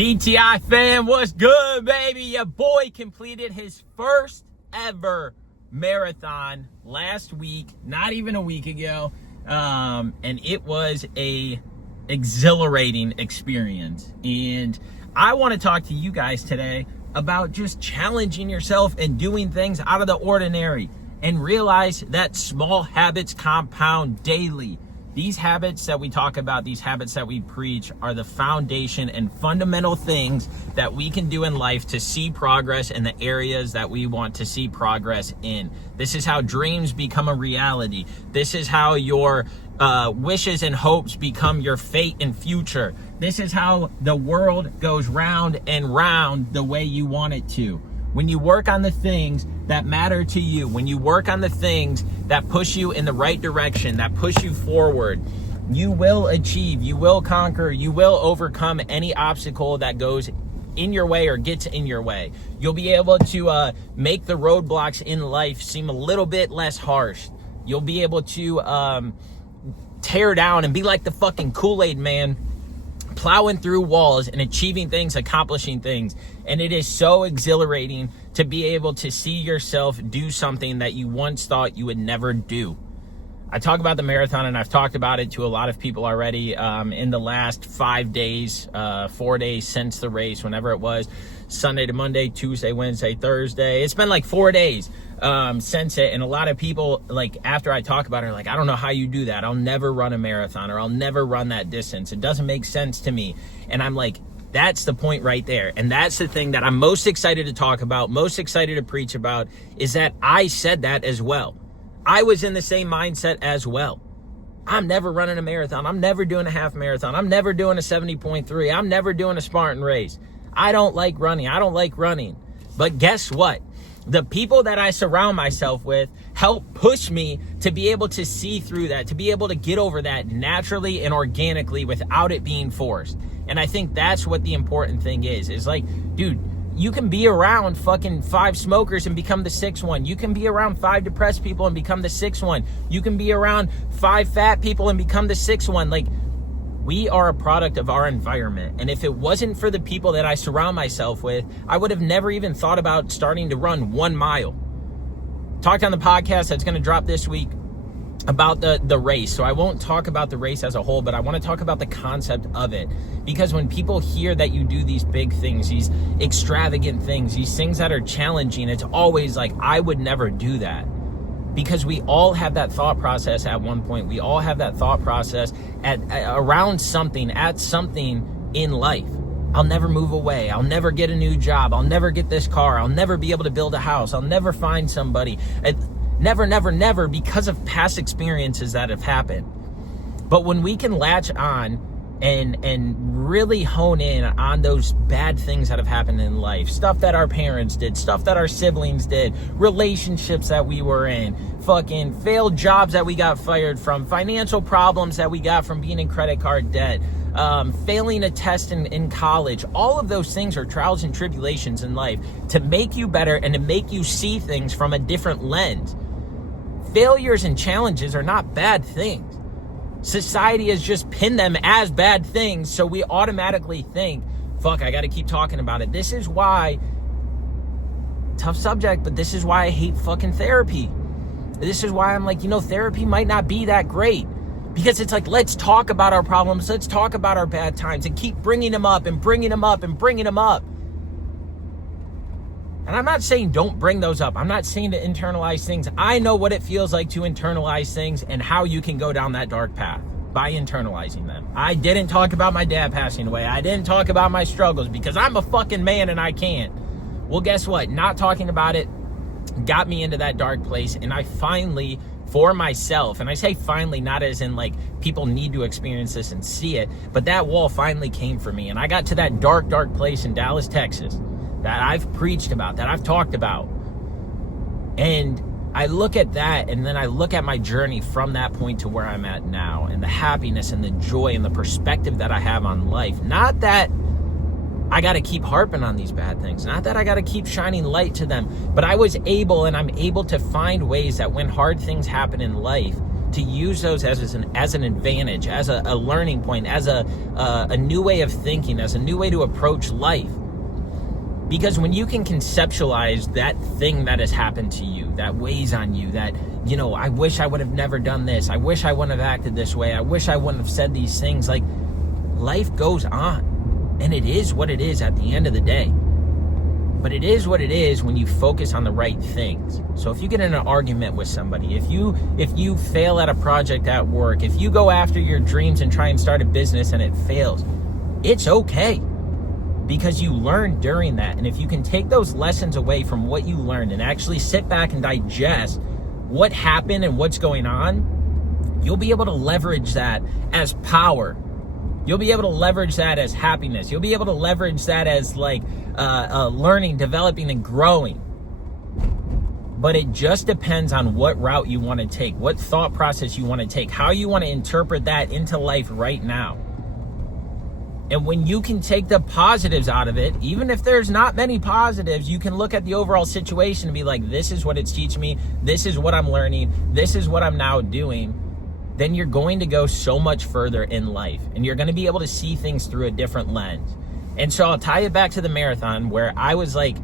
DTI fam, what's good, baby? Your boy completed his first ever marathon last week, not even a week ago, and it was a exhilarating experience. And I want to talk to you guys today about just challenging yourself and doing things out of the ordinary, and realize that small habits compound daily. These habits that we talk about, these habits that we preach, are the foundation and fundamental things that we can do in life to see progress in the areas that we want to see progress in. This is how dreams become a reality. This is how your wishes and hopes become your fate and future. This is how the world goes round and round the way you want it to. When you work on the things that matter to you, when you work on the things that push you in the right direction, that push you forward, you will achieve, you will conquer, you will overcome any obstacle that goes in your way or gets in your way. You'll be able to make the roadblocks in life seem a little bit less harsh. You'll be able to tear down and be like the fucking Kool-Aid man, plowing through walls and achieving things, accomplishing things. And it is so exhilarating to be able to see yourself do something that you once thought you would never do. I talk about the marathon, and I've talked about it to a lot of people already in the last 5 days, 4 days since the race, whenever it was, Sunday to Monday, Tuesday, Wednesday, Thursday. It's been like 4 days since it, and a lot of people, like, after I talk about it, are like, I don't know how you do that. I'll never run a marathon, or I'll never run that distance. It doesn't make sense to me. And I'm like, that's the point right there. And that's the thing that I'm most excited to talk about, most excited to preach about, is that I said that as well. I was in the same mindset as well. I'm never running a marathon. I'm never doing a half marathon. I'm never doing a 70.3. I'm never doing a Spartan race. I don't like running. I don't like running. But guess what? The people that I surround myself with help push me to be able to see through that, to be able to get over that naturally and organically without it being forced. And I think that's what the important thing is like, dude, you can be around fucking 5 smokers and become the 6th one. You can be around 5 depressed people and become the 6th one. You can be around 5 fat people and become the 6th one. Like, we are a product of our environment. And if it wasn't for the people that I surround myself with, I would have never even thought about starting to run 1 mile. Talked on the podcast that's going to drop this week about the race. So I won't talk about the race as a whole, but I want to talk about the concept of it. Because when people hear that you do these big things, these extravagant things, these things that are challenging, it's always like, I would never do that. Because we all have that thought process at one point. We all have that thought process around something, at something in life. I'll never move away. I'll never get a new job. I'll never get this car. I'll never be able to build a house. I'll never find somebody. Never, never, never, because of past experiences that have happened. But when we can latch on and really hone in on those bad things that have happened in life, stuff that our parents did, stuff that our siblings did, relationships that we were in, fucking failed jobs that we got fired from, financial problems that we got from being in credit card debt, failing a test in college, all of those things are trials and tribulations in life to make you better and to make you see things from a different lens. Failures and challenges are not bad things. Society has just pinned them as bad things, so we automatically think, fuck, I gotta keep talking about it. This is why, tough subject, but this is why I hate fucking therapy. This is why I'm like, therapy might not be that great. Because it's like, let's talk about our problems, let's talk about our bad times, and keep bringing them up and bringing them up and bringing them up. And I'm not saying don't bring those up. I'm not saying to internalize things. I know what it feels like to internalize things and how you can go down that dark path by internalizing them. I didn't talk about my dad passing away. I didn't talk about my struggles because I'm a fucking man and I can't. Well, guess what? Not talking about it got me into that dark place. And I finally, for myself, and I say finally not as in like people need to experience this and see it, but that wall finally came for me. And I got to that dark, dark place in Dallas, Texas, that I've preached about, that I've talked about. And I look at that, and then I look at my journey from that point to where I'm at now, and the happiness and the joy and the perspective that I have on life. Not that I got to keep harping on these bad things, not that I got to keep shining light to them, but I was able, and I'm able to find ways that when hard things happen in life, to use those as an advantage, as a learning point, as a new way of thinking, as a new way to approach life. Because when you can conceptualize that thing that has happened to you, that weighs on you, that, I wish I would have never done this, I wish I wouldn't have acted this way, I wish I wouldn't have said these things, like, life goes on. And it is what it is at the end of the day. But it is what it is when you focus on the right things. So if you get in an argument with somebody, if you fail at a project at work, if you go after your dreams and try and start a business and it fails, it's okay. Because you learned during that. And if you can take those lessons away from what you learned and actually sit back and digest what happened and what's going on, you'll be able to leverage that as power. You'll be able to leverage that as happiness. You'll be able to leverage that as learning, developing, and growing. But it just depends on what route you want to take, what thought process you want to take, how you want to interpret that into life right now. And when you can take the positives out of it, even if there's not many positives, you can look at the overall situation and be like, this is what it's teaching me. This is what I'm learning. This is what I'm now doing. Then you're going to go so much further in life, and you're going to be able to see things through a different lens. And so I'll tie it back to the marathon, where I was like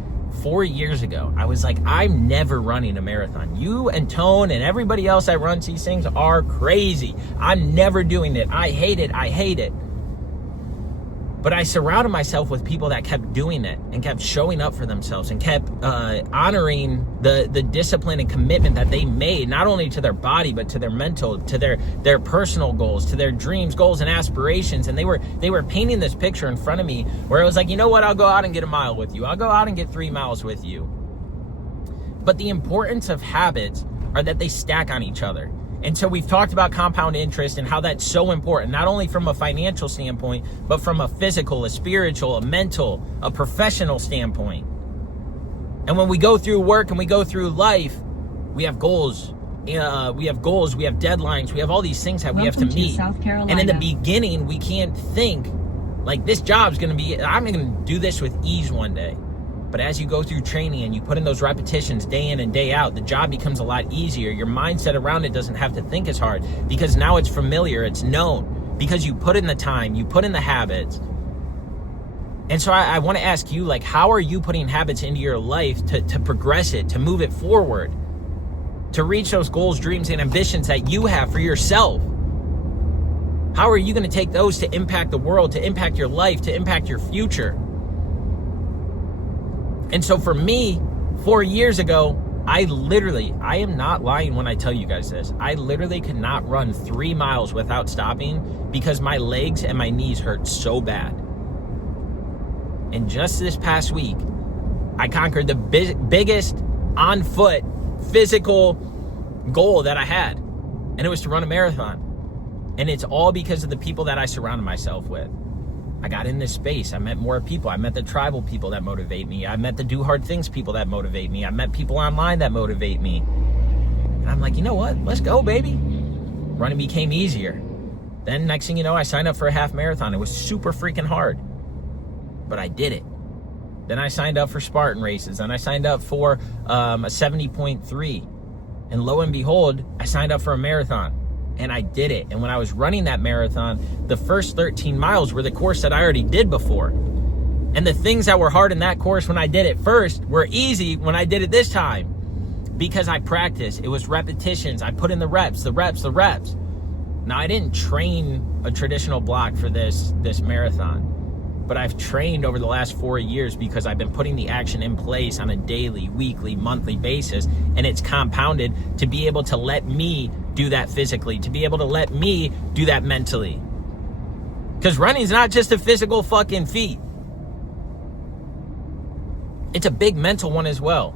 4 years ago, I was like, I'm never running a marathon. You and Tone and everybody else that runs these things are crazy. I'm never doing it. I hate it. I hate it. But I surrounded myself with people that kept doing it and kept showing up for themselves and kept honoring the discipline and commitment that they made, not only to their body, but to their mental, to their personal goals, to their dreams, goals, and aspirations. And they were painting this picture in front of me where it was like, you know what, I'll go out and get a mile with you. I'll go out and get 3 miles with you. But the importance of habits are that they stack on each other. And so we've talked about compound interest and how that's so important, not only from a financial standpoint, but from a physical, a spiritual, a mental, a professional standpoint. And when we go through work and we go through life, we have goals. We have deadlines, we have all these things that we have to meet. And in the beginning, we can't think like this job's I'm going to do this with ease one day. But as you go through training and you put in those repetitions day in and day out, the job becomes a lot easier. Your mindset around it doesn't have to think as hard because now it's familiar, it's known, because you put in the time, you put in the habits. And so I want to ask you, like, how are you putting habits into your life to progress it, to move it forward, to reach those goals, dreams, and ambitions that you have for yourself? How are you going to take those to impact the world, to impact your life, to impact your future? And so for me, 4 years ago, I am not lying when I tell you guys this. I literally could not run 3 miles without stopping because my legs and my knees hurt so bad. And just this past week, I conquered the biggest on foot physical goal that I had. And it was to run a marathon. And it's all because of the people that I surrounded myself with. I got in this space. I met more people. I met the tribal people that motivate me. I met the do hard things people that motivate me. I met people online that motivate me. And I'm like, you know what? Let's go, baby. Running became easier. Then next thing you know, I signed up for a half marathon. It was super freaking hard, but I did it. Then I signed up for Spartan races. And I signed up for a 70.3. And lo and behold, I signed up for a marathon. And I did it. And when I was running that marathon, the first 13 miles were the course that I already did before. And the things that were hard in that course when I did it first were easy when I did it this time. Because I practiced. It was repetitions. I put in the reps. Now, I didn't train a traditional block for this marathon. But I've trained over the last 4 years because I've been putting the action in place on a daily, weekly, monthly basis. And it's compounded to be able to let me do that physically, to be able to let me do that mentally. Because running is not just a physical fucking feat. It's a big mental one as well.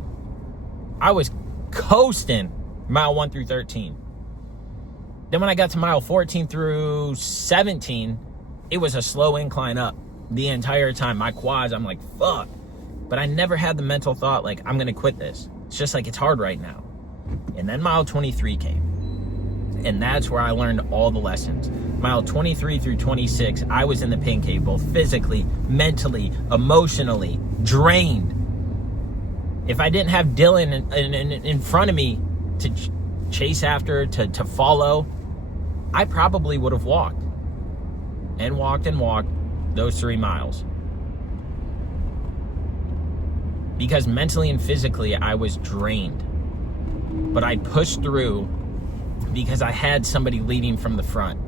I was coasting mile 1 through 13. Then when I got to mile 14 through 17, it was a slow incline up the entire time. My quads, I'm like, fuck. But I never had the mental thought, like, I'm going to quit this. It's just like, it's hard right now. And then mile 23 came. And that's where I learned all the lessons. Mile 23 through 26, I was in the pain cave, both physically, mentally, emotionally, drained. If I didn't have Dylan in front of me chase after, to follow, I probably would have walked and walked and walked those 3 miles. Because mentally and physically, I was drained. But I pushed through because I had somebody leading from the front.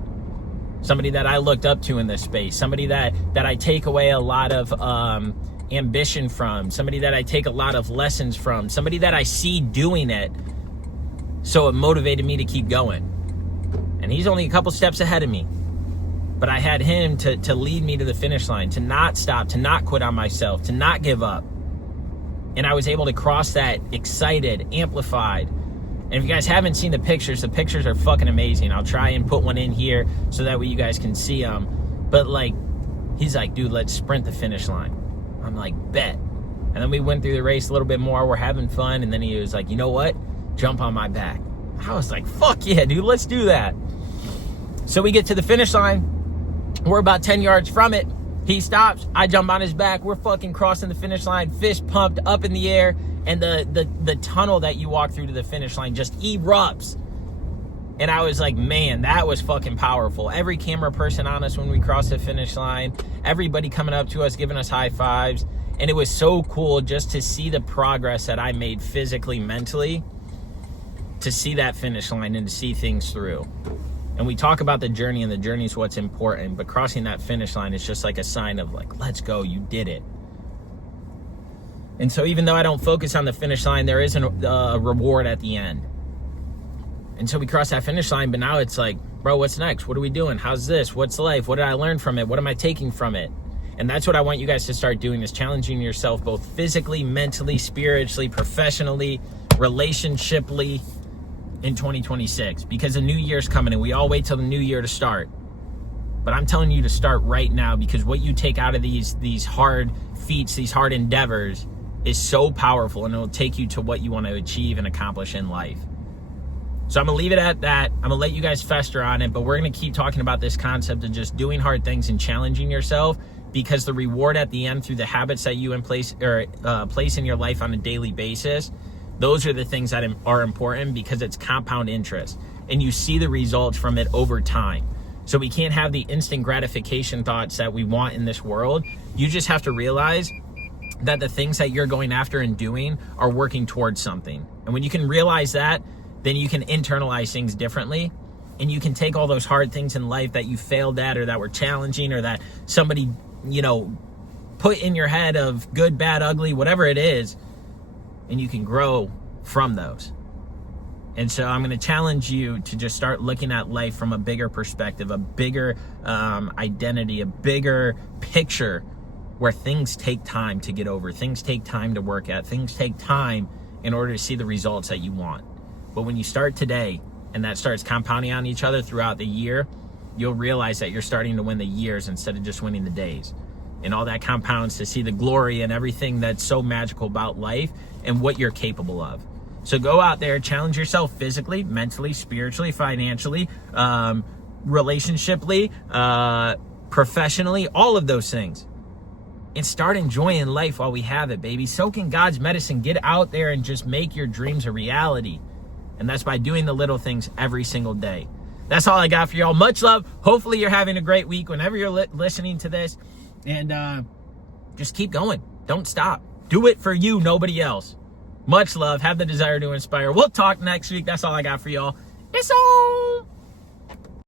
Somebody that I looked up to in this space. Somebody that I take away a lot of ambition from. Somebody that I take a lot of lessons from. Somebody that I see doing it. So it motivated me to keep going. And he's only a couple steps ahead of me. But I had him to lead me to the finish line. To not stop. To not quit on myself. To not give up. And I was able to cross that excited, amplified. And if you guys haven't seen the pictures are fucking amazing. I'll try and put one in here so that way you guys can see them. But like, he's like, dude, let's sprint the finish line. I'm like, bet. And then we went through the race a little bit more. We're having fun. And then he was like, you know what? Jump on my back. I was like, fuck yeah, dude, let's do that. So we get to the finish line. We're about 10 yards from it. He stops. I jump on his back. We're fucking crossing the finish line. Fist pumped up in the air. And the tunnel that you walk through to the finish line just erupts. And I was like, man, that was fucking powerful. Every camera person on us when we crossed the finish line. Everybody coming up to us, giving us high fives. And it was so cool just to see the progress that I made physically, mentally. To see that finish line and to see things through. And we talk about the journey, and the journey is what's important. But crossing that finish line is just like a sign of like, let's go, you did it. And so even though I don't focus on the finish line, there is a reward at the end. And so we cross that finish line, but now it's like, bro, what's next? What are we doing? How's this? What's life? What did I learn from it? What am I taking from it? And that's what I want you guys to start doing, is challenging yourself both physically, mentally, spiritually, professionally, relationshiply in 2026. Because the new year's coming and we all wait till the new year to start. But I'm telling you to start right now, because what you take out of these hard feats, these hard endeavors, is so powerful, and it'll take you to what you want to achieve and accomplish in life. So I'm going to leave it at that. I'm going to let you guys fester on it, but we're going to keep talking about this concept of just doing hard things and challenging yourself, because the reward at the end through the habits that you place in your life on a daily basis, those are the things that are important, because it's compound interest and you see the results from it over time. So we can't have the instant gratification thoughts that we want in this world. You just have to realize that the things that you're going after and doing are working towards something. And when you can realize that, then you can internalize things differently, and you can take all those hard things in life that you failed at, or that were challenging, or that somebody, put in your head of good, bad, ugly, whatever it is, and you can grow from those. And so I'm going to challenge you to just start looking at life from a bigger perspective, a bigger identity, a bigger picture, where things take time to get over, things take time to work at, things take time in order to see the results that you want. But when you start today, and that starts compounding on each other throughout the year, you'll realize that you're starting to win the years instead of just winning the days. And all that compounds to see the glory and everything that's so magical about life and what you're capable of. So go out there, challenge yourself physically, mentally, spiritually, financially, relationshiply, professionally, all of those things. And start enjoying life while we have it, baby. Soak in God's medicine. Get out there and just make your dreams a reality. And that's by doing the little things every single day. That's all I got for y'all. Much love. Hopefully you're having a great week whenever you're listening to this. And just keep going. Don't stop. Do it for you, nobody else. Much love. Have the desire to inspire. We'll talk next week. That's all I got for y'all. It's on.